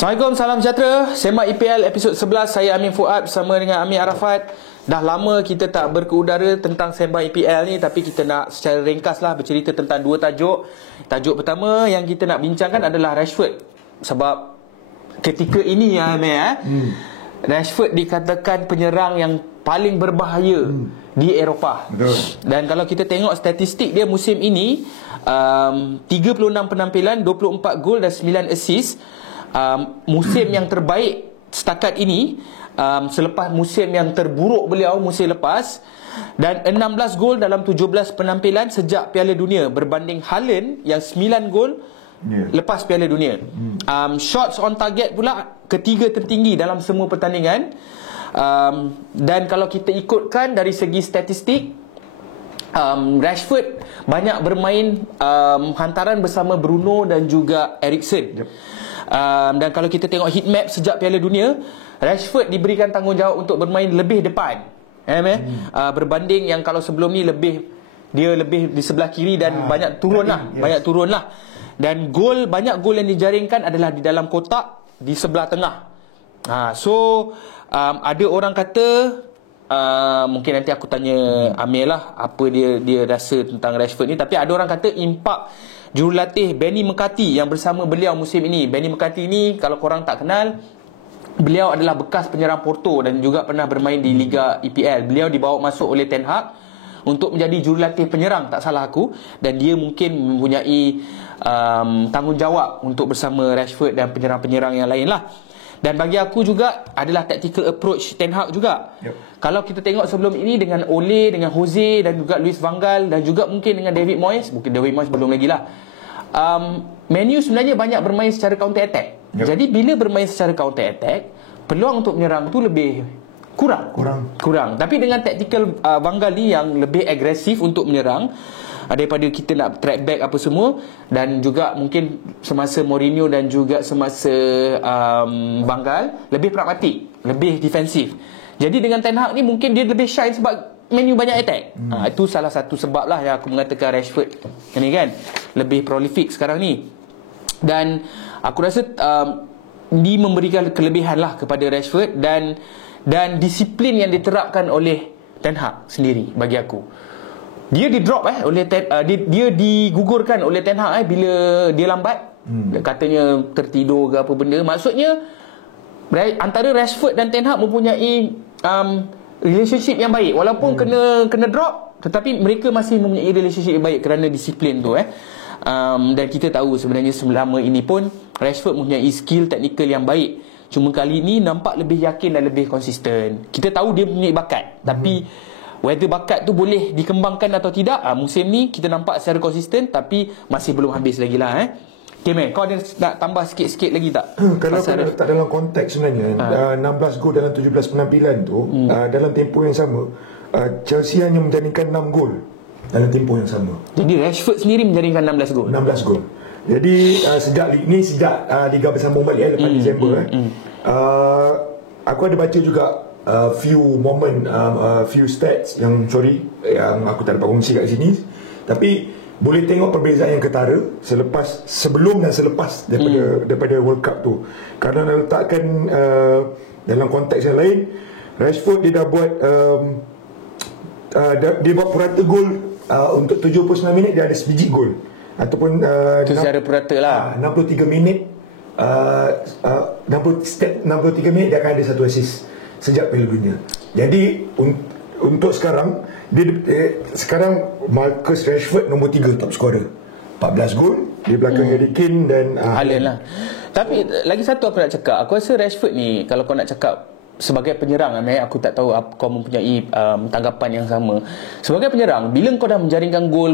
Assalamualaikum, salam sejahtera. Semak EPL episod 11. Saya Amin Fuad bersama dengan Amir Arafat. Dah lama kita tak berkeudara tentang sembang EPL ni, tapi kita nak secara ringkas lah bercerita tentang dua tajuk. Tajuk pertama yang kita nak bincangkan adalah Rashford. Sebab ketika ini ya Amir, Rashford dikatakan penyerang yang paling berbahaya di Eropah. Betul. Dan kalau kita tengok statistik dia musim ini, 36 penampilan, 24 gol dan 9 assist. Musim yang terbaik setakat ini, selepas musim yang terburuk beliau musim lepas, dan 16 gol dalam 17 penampilan sejak Piala Dunia, berbanding Haaland yang 9 gol lepas Piala Dunia. Shots on target pula ketiga tertinggi dalam semua pertandingan. Dan kalau kita ikutkan dari segi statistik, Rashford banyak bermain hantaran bersama Bruno dan juga Eriksen. Dan kalau kita tengok heat map sejak Piala Dunia, Rashford diberikan tanggungjawab untuk bermain lebih depan, berbanding yang kalau sebelum ni dia lebih di sebelah kiri dan banyak turun lah. Dan banyak gol yang dijaringkan adalah di dalam kotak di sebelah tengah. Ada orang kata, mungkin nanti aku tanya Amir lah apa dia rasa tentang Rashford ni, tapi ada orang kata impak jurulatih Benny McCarthy yang bersama beliau musim ini. Benny McCarthy ni kalau korang tak kenal, beliau adalah bekas penyerang Porto dan juga pernah bermain di Liga EPL. Beliau dibawa masuk oleh Ten Hag untuk menjadi jurulatih penyerang, tak salah aku, dan dia mungkin mempunyai tanggungjawab untuk bersama Rashford dan penyerang-penyerang yang lain lah. Dan bagi aku juga adalah tactical approach Ten Hag juga. Kalau kita tengok sebelum ini dengan Ole, dengan Jose dan juga Luis Van Gaal dan juga mungkin dengan David Moyes, mungkin David Moyes belum lagi lah, Man U sebenarnya banyak bermain secara counter attack. Jadi bila bermain secara counter attack, peluang untuk menyerang tu lebih kurang. Tapi dengan tactical Van Gaal ni yang lebih agresif untuk menyerang daripada kita nak track back apa semua, dan juga mungkin semasa Mourinho dan juga semasa Van Gaal lebih pragmatik, lebih defensif. Jadi dengan Ten Hag ni mungkin dia lebih shine sebab Man U banyak attack. Itu salah satu sebab lah yang aku mengatakan Rashford ni kan lebih prolific sekarang ni. Dan aku rasa dia memberikan kelebihan lah kepada Rashford, dan disiplin yang diterapkan oleh Ten Hag sendiri bagi aku. Dia di-drop oleh dia digugurkan oleh Ten Hag bila dia lambat. Katanya tertidur ke apa benda. Maksudnya antara Rashford dan Ten Hag mempunyai relationship yang baik. Walaupun kena drop, tetapi mereka masih mempunyai relationship yang baik kerana disiplin tu. Dan kita tahu sebenarnya selama ini pun Rashford mempunyai skill teknikal yang baik. Cuma kali ini nampak lebih yakin dan lebih konsisten. Kita tahu dia mempunyai bakat, tapi whether bakat tu boleh dikembangkan atau tidak, musim ni kita nampak secara konsisten, tapi masih belum habis lagi lah. Okay, man, kau ada nak tambah sikit-sikit lagi tak? Kalau kau nak letak dalam konteks sebenarnya, 16 gol dalam 17 penampilan tu, dalam tempoh yang sama, Chelsea hanya menjaringkan 6 gol dalam tempoh yang sama. Jadi Rashford sendiri menjaringkan 16 gol. Jadi sejak Liga bersambung balik lepas Disember, aku ada baca juga few moment, few stats yang aku tak dapat kongsi kat sini, tapi boleh tengok perbezaan yang ketara sebelum dan selepas daripada World Cup tu. Kerana nak letakkan dalam konteks yang lain, Rashford dia dah buat dia buat purata gol untuk 79 minit, dia ada sebiji gol, ataupun itu secara purata lah. 63 minit 63 minit dia akan ada satu assist sejak Piala Dunia. Jadi untuk sekarang sekarang Marcus Rashford nombor 3 top scorer, 14 gol di belakang Harry Kane dan Haaland lah. Tapi lagi satu aku nak cakap, aku rasa Rashford ni, kalau kau nak cakap sebagai penyerang, aku tak tahu kau mempunyai tanggapan yang sama. Sebagai penyerang, bila kau dah menjaringkan gol,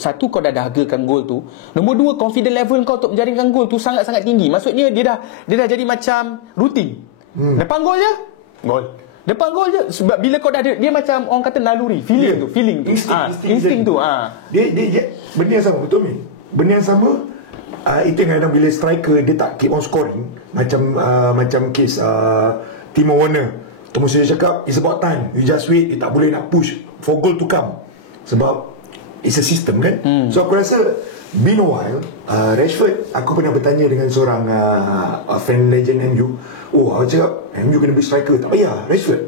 satu, kau dah dahagakan gol tu. Nombor 2, confident level kau untuk menjaringkan gol tu sangat-sangat tinggi. Maksudnya dia dah jadi macam rutin. Depan gol je gol. Depan gol je. Sebab bila kau dah ada, dia macam orang kata naluri, feeling tu. Insting tu. Dia benda yang sama, betul ni. Benda yang sama. Itu yang kadang bila striker dia tak keep on scoring, macam case Timo Werner. Temu saya cakap, it's about time, you just wait, you tak boleh nak push for goal to come, sebab it's a system kan. So aku rasa been a while. Rashford, aku pernah bertanya dengan seorang fan legend MU. Oh, aku cakap MU kena beli striker. Tak payah, Rashford.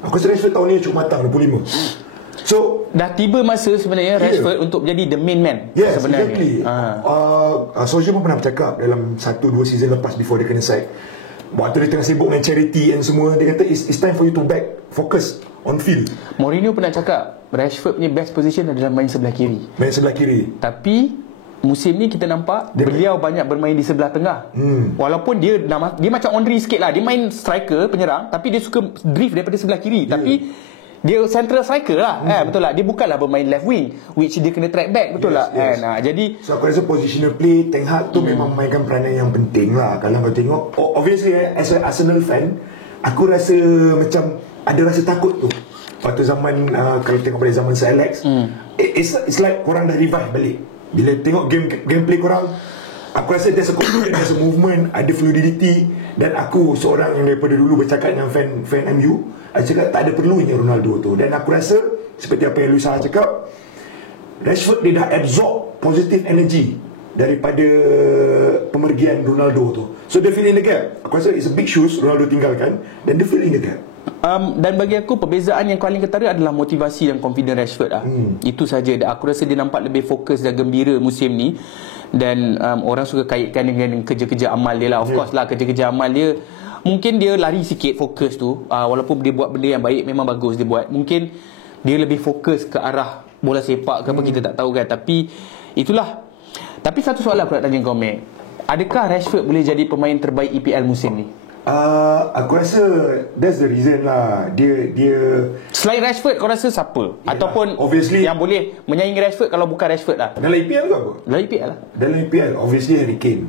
Aku rasa Rashford tahun ni cukup matang 25. So dah tiba masa sebenarnya Rashford untuk jadi the main man. yes, sebenarnya. exactly. Solskjaer pun pernah bercakap dalam 1-2 season lepas before dia kena sack. Waktu dia tengah sibuk dengan charity and semua, dia kata it's time for you to back focus on field. Mourinho pernah cakap Rashford punya best position adalah main sebelah kiri. Main sebelah kiri. Tapi musim ni kita nampak beliau banyak bermain di sebelah tengah. Walaupun dia macam Henry sikit lah. Dia main striker, penyerang, tapi dia suka drift daripada sebelah kiri. Tapi dia central striker lah. Betul lah. Dia bukanlah bermain left wing, which dia kena track back. Betul lah. Jadi so aku rasa positional play Ten Hag tu memang mainkan peranan yang penting lah. Kalau kau tengok, obviously as an Arsenal fan, aku rasa macam ada rasa takut tu. Waktu zaman kalau tengok pada zaman Sir Alex, it's like korang dah revive balik. Bila tengok gameplay korang, aku rasa there's a confidence, there's a movement, ada fluidity. Dan aku seorang yang daripada dulu bercakap dengan fan MU, aku cakap tak ada perlunya Ronaldo tu. Dan aku rasa seperti apa yang Luisa cakap, Rashford dia dah absorb positive energy daripada pemergian Ronaldo tu. So dia fill in the gap. Aku rasa it's a big shoes Ronaldo tinggalkan, dan dia fill in the gap. Dan bagi aku perbezaan yang paling ketara adalah motivasi dan confident Rashford lah. Itu saja. Aku rasa dia nampak lebih fokus dan gembira musim ni. Dan orang suka kaitkan dengan kerja-kerja amal dia lah. Of course lah, kerja-kerja amal dia mungkin dia lari sikit fokus tu. Walaupun dia buat benda yang baik, memang bagus dia buat. Mungkin dia lebih fokus ke arah bola sepak ke apa, kita tak tahu kan. Tapi itulah. Tapi satu soalan aku nak tanya kau, Mac. Adakah Rashford boleh jadi pemain terbaik EPL musim ni? Aku rasa that's the reason lah. Dia Selain Rashford, kau rasa siapa? Yalah, Ataupun obviously yang boleh menyaingi Rashford kalau bukan Rashford lah? dalam EPL ke apa? Dalam EPL lah. Dalam EPL obviously Harry Kane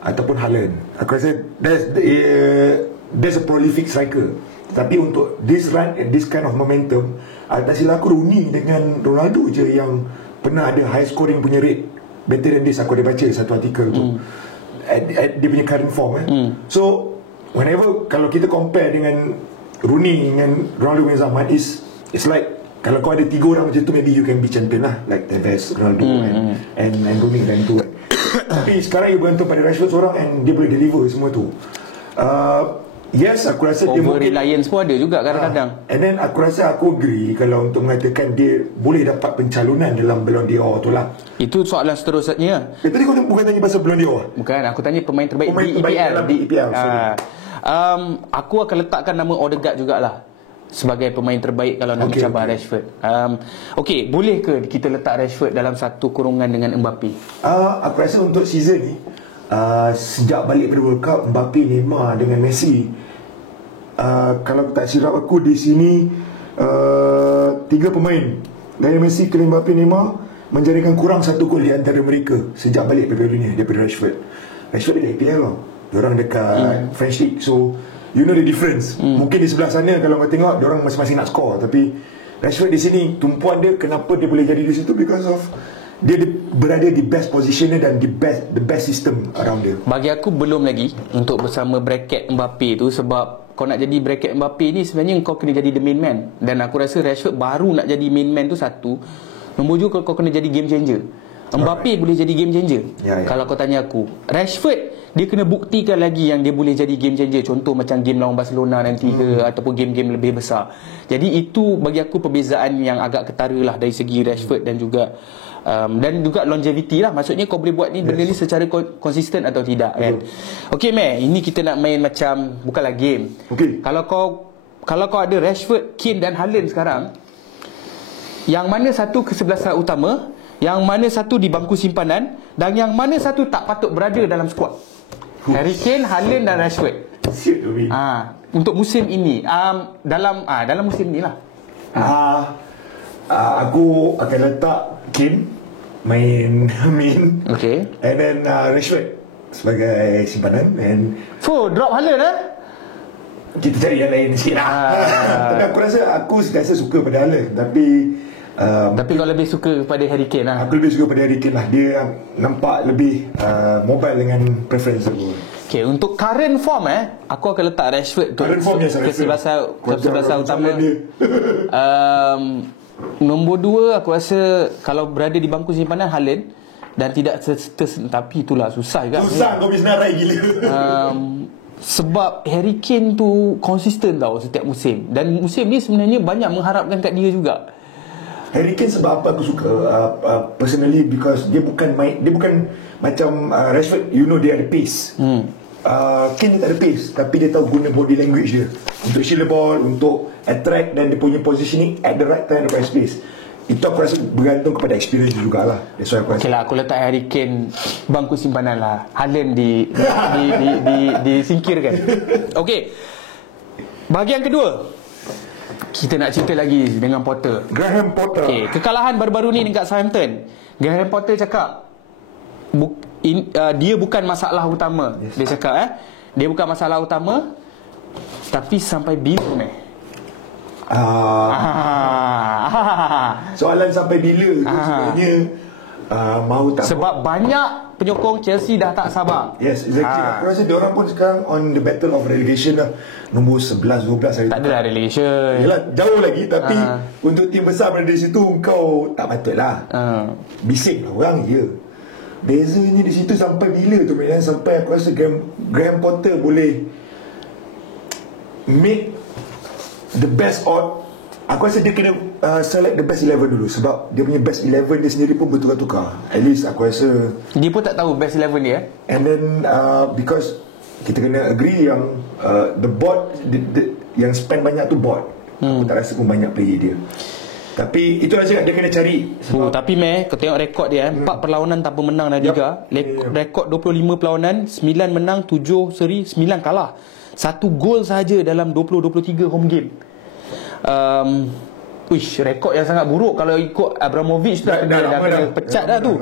ataupun Haaland. Aku rasa there's a prolific striker. Tapi untuk this run and this kind of momentum, tak silap aku Rooney dengan Ronaldo je yang pernah ada high scoring punya rate. Better than this. Aku ada baca satu artikel tu at dia punya current form So whenever kalau kita compare dengan Rooney dengan Ronaldo punya zaman, it's like kalau kau ada 3 orang macam tu, maybe you can be champion lah, like Tevez, Ronaldo and Rooney dan tu. Tapi sekarang you bergantung pada Rashford seorang and dia boleh deliver semua tu. Yes, aku rasa dia over reliance pun ada juga kadang-kadang. And then aku rasa aku agree kalau untuk mengatakan dia boleh dapat pencalonan dalam Ballon d'Or tu lah. Itu soalan seterusnya. Tadi kau bukan tanya pasal Ballon d'Or? Bukan, aku tanya pemain terbaik di terbaik EPL. dalam di EPL, Aku akan letakkan nama Odegaard jugalah sebagai pemain terbaik kalau nak mencabar Rashford. Okey, boleh ke kita letak Rashford dalam satu kurungan dengan Mbappe? Aku rasa untuk season ni, sejak balik dari World Cup, Mbappe, Neymar dengan Messi, kalau tak silap aku di sini 3 pemain dari Messi ke Mbappe, Neymar menjadikan kurang 1 gol di antara mereka sejak balik Piala Dunia daripada Rashford. Rashford dekat EPL tau, diorang dekat French League. So you know the difference. Mungkin di sebelah sana kalau kau tengok diorang masing-masing nak score, tapi Rashford di sini tumpuan dia, kenapa dia boleh jadi di situ, because of dia berada di best positionnya dan the best system around dia. Bagi aku belum lagi untuk bersama bracket Mbappe tu, sebab kau nak jadi bracket Mbappe ni sebenarnya kau kena jadi the main man. Dan aku rasa Rashford baru nak jadi main man tu satu. Nombor 2, kau kena jadi game changer. Mbappe boleh jadi game changer. Kalau kau tanya aku, Rashford dia kena buktikan lagi yang dia boleh jadi game changer. Contoh macam game lawan Barcelona nanti ke, ataupun game-game lebih besar. Jadi itu bagi aku perbezaan yang agak ketara lah dari segi Rashford dan juga longevity lah. Maksudnya kau boleh buat ni benda ni secara konsisten atau tidak kan. Okey Meh, ini kita nak main macam bukanlah game. Kalau kau ada Rashford, Kane dan Haaland sekarang, yang mana satu ke sebelah serang utama, yang mana satu di bangku simpanan, dan yang mana satu tak patut berada dalam skuad? Harry Kane, Haaland dan Rashford. Untuk musim ini, dalam musim ni lah. Aku akan letak Kane main Okay. and then Rashford sebagai simpanan, and drop Haaland kita cari yang lain sikit lah. Tapi aku rasa suka pada Haaland, tapi kau lebih suka kepada Harry Kane lah. Aku lebih suka pada Harry Kane lah. Dia nampak lebih mobile dengan preference aku. Okay, untuk current form aku akan letak Rashford current formnya ke sebelah utama. Nombor 2 aku rasa kalau berada di bangku simpanan Haaland, dan tidak tapi itulah susah juga. Susah kau bisa narai gila. Sebab Harry Kane tu konsisten tau setiap musim, dan musim ni sebenarnya banyak mengharapkan kat dia juga. Harry Kane sebab apa aku suka personally, because dia bukan macam Rashford, you know dia ada pace. Kane dia tak ada pace, tapi dia tahu guna body language dia untuk shield the ball, untuk attract, dan dia punya positioning at the right time, the right space. Itu aku rasa bergantung kepada experience jugalah. That's why aku rasa. Okay lah, aku letak Harry Kane bangku simpanan lah. Haaland disingkirkan. Okay, bahagian kedua, kita nak cerita lagi dengan Potter. Graham Potter. Okay, kekalahan baru-baru ni dekat Southampton. Graham Potter cakap dia bukan masalah utama. Yes. Dia cakap dia bukan masalah utama, tapi sampai bila soalan sampai bila tu sebenarnya mahu tak. Sebab banyak penyokong Chelsea dah tak sabar. Yes, exactly. Aku rasa diorang pun sekarang on the battle of relegation lah. Nombor 11-12 hari tak adalah relegation. Yelah, jauh lagi. Tapi untuk tim besar berada di situ, kau tak patut lah. Bising lah orang, ya. Bezanya di situ sampai bila tu, sampai aku rasa Graham Potter boleh make the best odd. Aku rasa dia kena select the best 11 dulu, sebab dia punya best 11 dia sendiri pun bertukar-tukar. At least aku rasa dia pun tak tahu best 11 dia. And then because kita kena agree yang the board yang spend banyak tu board. Aku tak rasa pun banyak player dia. Tapi itulah cakap, dia kena cari tapi kau tengok rekod dia 4 perlawanan tanpa menang dah juga. Rekod 25 perlawanan, 9 menang, 7 seri, 9 kalah. 1 gol sahaja dalam 20-23 home game. Rekod yang sangat buruk. Kalau ikut Abramovich tu dah kena pecat dah tu.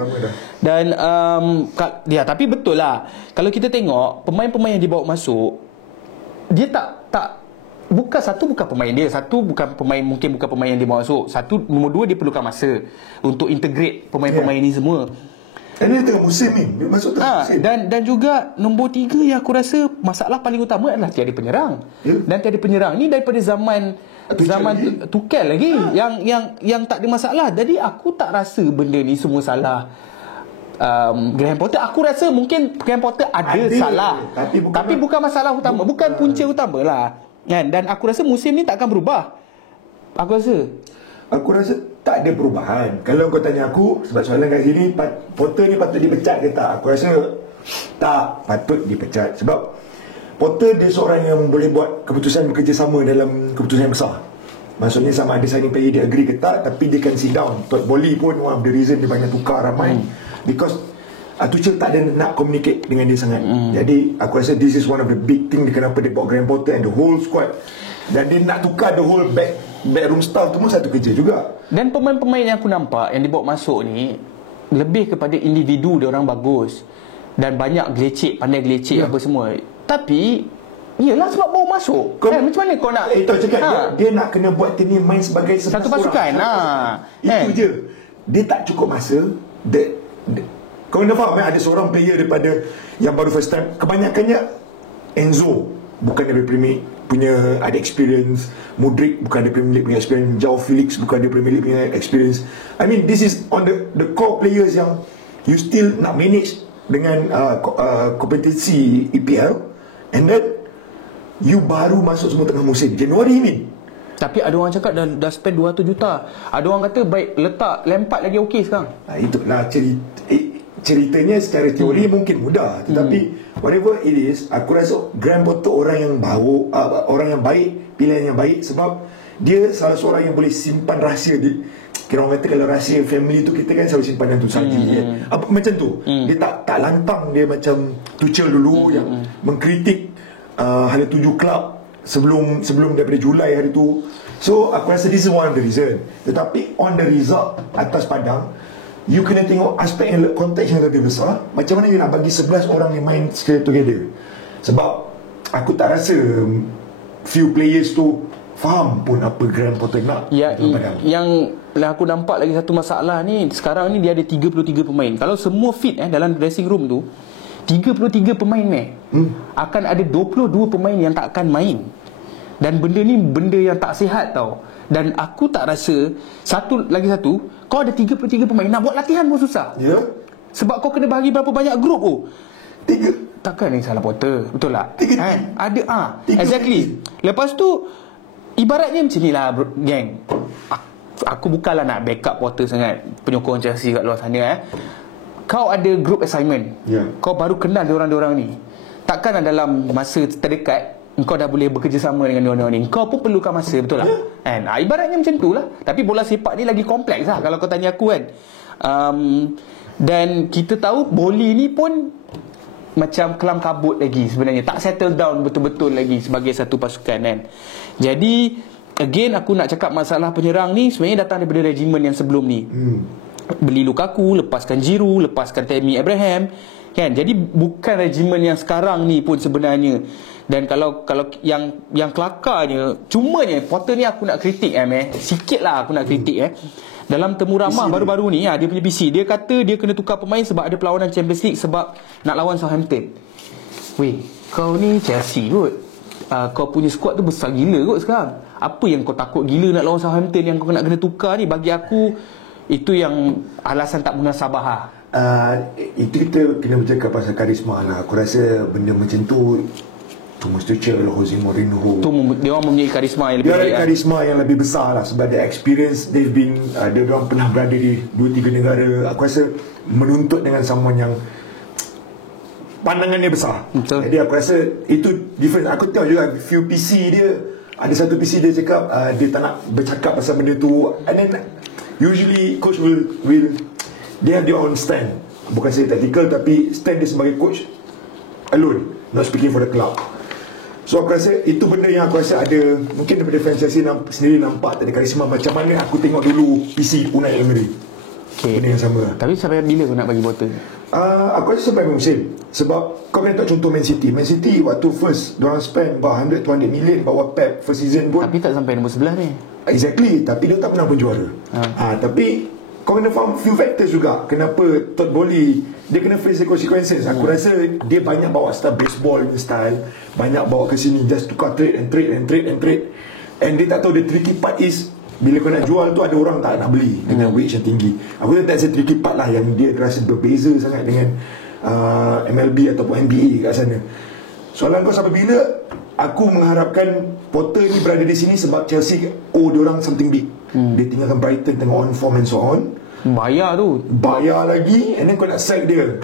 Dan tapi betul lah, kalau kita tengok pemain-pemain yang dibawa masuk, dia bukan pemain dia. Satu bukan pemain, mungkin bukan pemain yang dibawa masuk. Nombor 2, dia perlukan masa untuk integrate pemain-pemain ni semua. Dan dia tengah musim ni, dia masuk tengah musim. Dan juga nombor 3 yang aku rasa masalah paling utama adalah tiada penyerang. Dan tiada penyerang ni daripada zaman Tuchel lagi yang tak ada masalah. Jadi aku tak rasa benda ni semua salah Graham Potter. Aku rasa mungkin Graham Potter ada salah, tapi bukan masalah utama, bukan punca utama lah kan. Dan aku rasa musim ni tak akan berubah. Aku rasa tak ada perubahan. Kalau kau tanya aku, sebab soalan kat sini, Potter ni patut dipecat ke tak? Aku rasa tak patut dipecat. Sebab Potter dia seorang yang boleh buat keputusan bekerjasama dalam keputusan yang besar. Maksudnya sama ada signing player dia agree ke tak, tapi dia can sit down. Todd Boehly pun one of the reason dia banyak tukar ramai, because Tuchel tak ada nak communicate dengan dia sangat. Jadi aku rasa this is one of the big thing kenapa dia bawa Graham Potter and the whole squad. Dan dia nak tukar the whole backroom staff tu pun satu kerja juga. Dan pemain-pemain yang aku nampak yang dibawa masuk ni lebih kepada individu dia orang bagus, dan banyak pandai gelecek apa semua. Tapi iyalah sebab bawa masuk macam mana kau nak cakap dia nak kena buat tim ni main sebagai satu pasukan itu je. Dia tak cukup masa. Kau kena faham ada seorang player daripada yang baru first time, kebanyakannya Enzo bukan dari Premier punya ada experience, Mudryk bukan dari Premier League punya experience, Joao Felix bukan dari Premier League punya experience. I mean, this is on the core players yang you still nak manage dengan kompetisi EPL, and then you baru masuk semua tengah musim Januari ni. Tapi ada orang cakap dah spend 200 juta. Ada orang kata baik letak Lampard lagi okey sekarang. Itulah ceritanya secara teori mungkin mudah, tetapi whatever it is, aku rasa Graham Potter orang yang baik, pilihan yang baik, sebab dia salah seorang yang boleh simpan rahsia dia. Kira orang kata kalau rahsia family tu, kita kan selalu simpan dalam tu saja. Macam tu. Dia tak lantang dia macam Tuchel dulu yang mengkritik hanya 7 klub sebelum daripada Julai hari tu. So aku rasa this is one of the reason. Tetapi on the result atas padang, you kena tengok aspek yang konteks yang lebih besar. Macam mana you nak bagi 11 orang yang main together. Sebab aku tak rasa few players tu faham pun apa Graham Potter nak. Yang aku nampak lagi satu masalah ni, sekarang ni dia ada 33 pemain. Kalau semua fit dalam dressing room tu, 33 pemain akan ada 22 pemain yang tak akan main. Dan benda ni benda yang tak sihat tau. Dan aku tak rasa satu, kau ada 33 pemain, nak buat latihan pun susah. Sebab kau kena bahagi berapa banyak grup tu. 3. Takkan ni salah Potter. Betul tak? 3 Ada Tiga exactly. Lepas tu ibaratnya macam ni lah geng. Aku bukanlah nak backup Potter sangat, penyokong Chelsea kat luar sana. Kau ada group assignment. Kau baru kenal diorang-diorang ni. Takkan dalam masa terdekat kau dah boleh bekerjasama dengan diorang ni. Kau pun perlukan masa, betul tak? Kan? Ibaratnya macam tu lah. Tapi bola sepak ni lagi kompleks lah kalau kau tanya aku kan. Dan kita tahu Boli ni pun macam kelam kabut lagi sebenarnya, tak settle down betul-betul lagi sebagai satu pasukan kan. Jadi again aku nak cakap masalah penyerang ni sebenarnya datang daripada regimen yang sebelum ni. Beli Lukaku, lepaskan Giroud, lepaskan Tammy Abraham kan. Jadi bukan regimen yang sekarang ni pun sebenarnya. Dan kalau yang kelakarnya, cumanya Potter ni aku nak kritik sikit lah aku nak kritik dalam temu ramah baru-baru ni dia punya PC, dia kata dia kena tukar pemain sebab ada perlawanan Champions League, sebab nak lawan Southampton. Weh, kau ni Chelsea kot, kau punya squad tu besar gila kot sekarang. Apa yang kau takut gila nak lawan Southampton yang kau nak kena tukar ni? Bagi aku itu yang alasan tak munasabah lah. Itu kita kena bercakap pasal karisma lah. Aku rasa benda macam tu Thomas Tuchel, Jose Mourinho, dia orang mempunyai karisma yang lebih dia ada karisma yang lebih besar lah. Sebab dia experience, dia orang pernah berada di 2-3 negara. Aku rasa menuntut dengan someone yang pandangannya besar. Betul. Jadi aku rasa itu different. Aku tahu juga few PC dia, ada satu PC dia cakap dia tak nak bercakap pasal benda tu. And then usually coach will they have their own stand. Bukan saya tactical, tapi stand dia sebagai coach alone, not speaking for the club. So aku rasa itu benda yang aku rasa ada, mungkin daripada franchise sendiri nampak tak ada karisma macam mana aku tengok dulu PC Unai Emery. Benda yang sama lah. Tapi sampai bila kau nak bagi Potter? Aku rasa sampai musim. Sebab kau kena tahu contoh Man City waktu first diorang spend about 100-200 million bawa Pep first season pun, tapi tak sampai nombor 11 ni. Exactly. Tapi dia tak pernah pun juara. Tapi kau kena faham few factors juga kenapa Todd Bowley dia kena face the consequences. Aku rasa dia banyak bawa style baseball style, banyak bawa ke sini just tukar trade and trade. And dia tak tahu the tricky part is bila kau nak jual tu ada orang tak nak beli dengan wage yang tinggi. Aku rasa that's a tricky part lah yang dia rasa berbeza sangat dengan MLB ataupun NBA kat sana. Soalan kau sampai bila? Aku mengharapkan Potter ni berada di sini sebab Chelsea diorang something big. Dia tinggalkan Brighton tengah on form and so on. Bayar lagi, and then kau nak sack dia.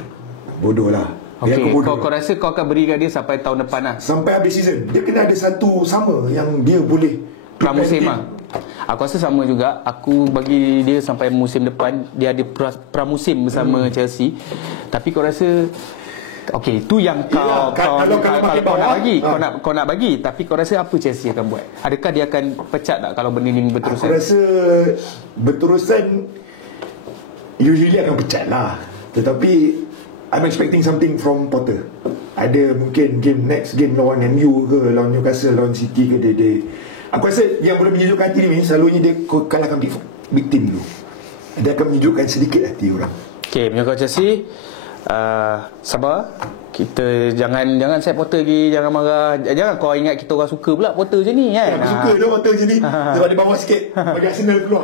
Bodoh lah. Okay, kau rasa kau akan berikan dia sampai tahun depan lah, sampai habis season. Dia kena ada satu sama yang dia boleh pramusim lah. Aku rasa sama juga. Aku bagi dia sampai musim depan. Dia ada pramusim bersama Chelsea. Tapi kau rasa okey, tu yang kau nak bagi, kau nak bagi. Tapi kau rasa apa Chelsea akan buat? Adakah dia akan pecat tak kalau benda ni berterusan? Aku rasa berterusan usually akan pecat lah. Tetapi I'm expecting something from Potter. Ada mungkin next game lawan MU ke, lawan Newcastle, lawan City ke, dia aku rasa yang boleh menyejukkan hati ni selalunya dia kalahkan big team dulu. Dia akan menyejukkan sedikit hati orang. Okay, menyokong Chelsea, sabar. Kita jangan set Potter lagi, jangan marah. Jangan kau ingat kita orang suka pula Potter macam ni kan. Aku suka dia Potter macam ni. Sebab dia bawa sikit bagi Arsenal keluar.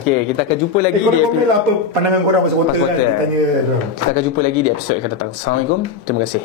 Okay, kita akan jumpa lagi di komen lah apa pandangan korang pasal Potter kan. Kita akan jumpa lagi di episod yang akan datang. Assalamualaikum. Terima kasih.